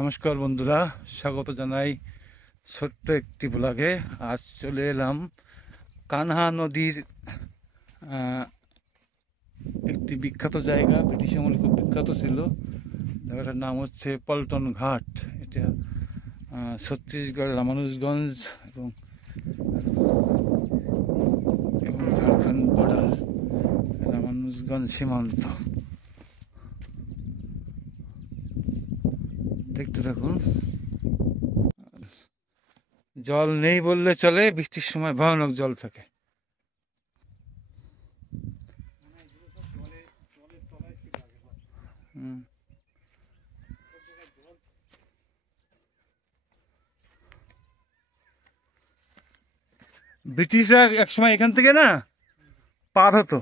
নমস্কার বন্ধুরা, স্বাগত জানাই ছোট্ট একটি ব্লগে। আজ চলে এলাম কানহা নদীর একটি বিখ্যাত জায়গা, ব্রিটিশ আমলে খুব বিখ্যাত ছিল। জায়গাটার নাম হচ্ছে পল্টন ঘাট। এটা ছত্তিশগড় রামানুজগঞ্জ এবং ঝাড়খণ্ড বর্ডার, রামানুজগঞ্জ সীমান্ত। দেখতে থাকুন। জল নেই বললে চলে, বৃষ্টির সময় ভয়ানক জল থাকে। ব্রিটিশরা একসময় এখান থেকে না পার হতো,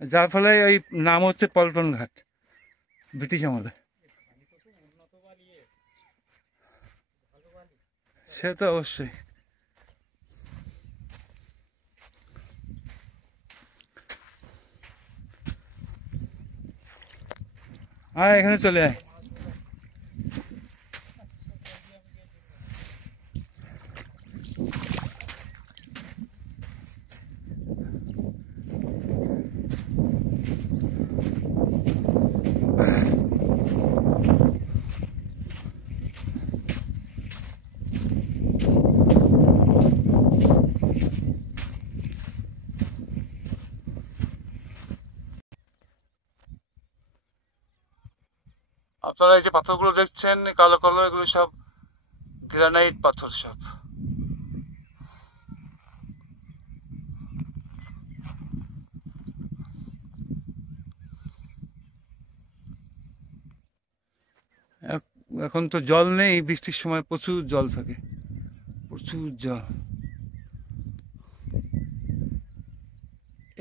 যার ফলে এই নাম হচ্ছে পল্টন ঘাট ব্রিটিশ আমলে। সে তো অবশ্যই। আয় এখানে চলে আয়। আপনারা এই যে পাথরগুলো দেখছেন কালো কালো, এগুলো সব গ্রানাইট পাথর সব। এখন তো জল নেই, বৃষ্টির সময় প্রচুর জল থাকে, প্রচুর জল।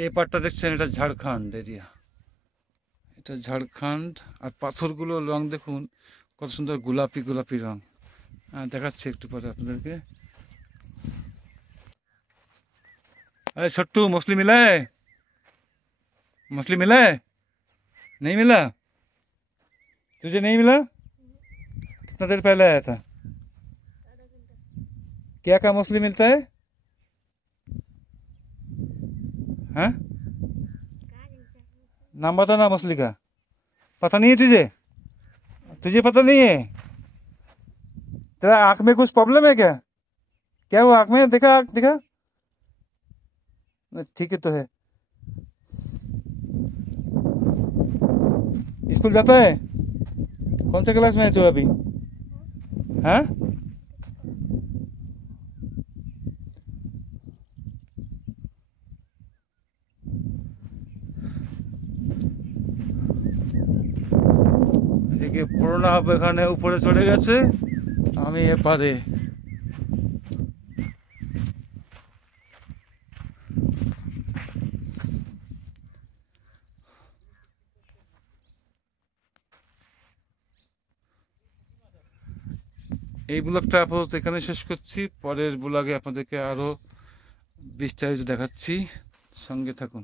এই পাটটা দেখছেন, এটা ঝাড়খণ্ড এরিয়া, এটা ঝাড়খণ্ড। আর পাথরগুলো রং দেখুন কত সুন্দর, গোলাপি গোলাপি রং। দেখাচ্ছি একটু পরে আপনাদেরকে। अरे छोट्टू, मछली मिला है? मछली मिला है? नहीं मिला? तुझे नहीं मिला? कितना देर पहले आया था? क्या क्या मछली मिलता है? हाँ, नाम बता ना मछली का। पता नहीं है तुझे? तुझे पता नहीं है? तेरा आंख में कुछ प्रॉब्लम है क्या? क्या हुआ आंख में? देखा आंख दिखा? ठीक है तो है। स्कूल जाता है? कौन से क्लास में है तू अभी? हाँ, এদিকে পুরোনো হবে, এখানে উপরে চলে গেছে, আমি এপারে। এই ব্লগটা আপাতত এখানে শেষ করছি। পরের ব্লগে আপনাদেরকে আরো বিস্তারিত দেখাচ্ছি, সঙ্গে থাকুন।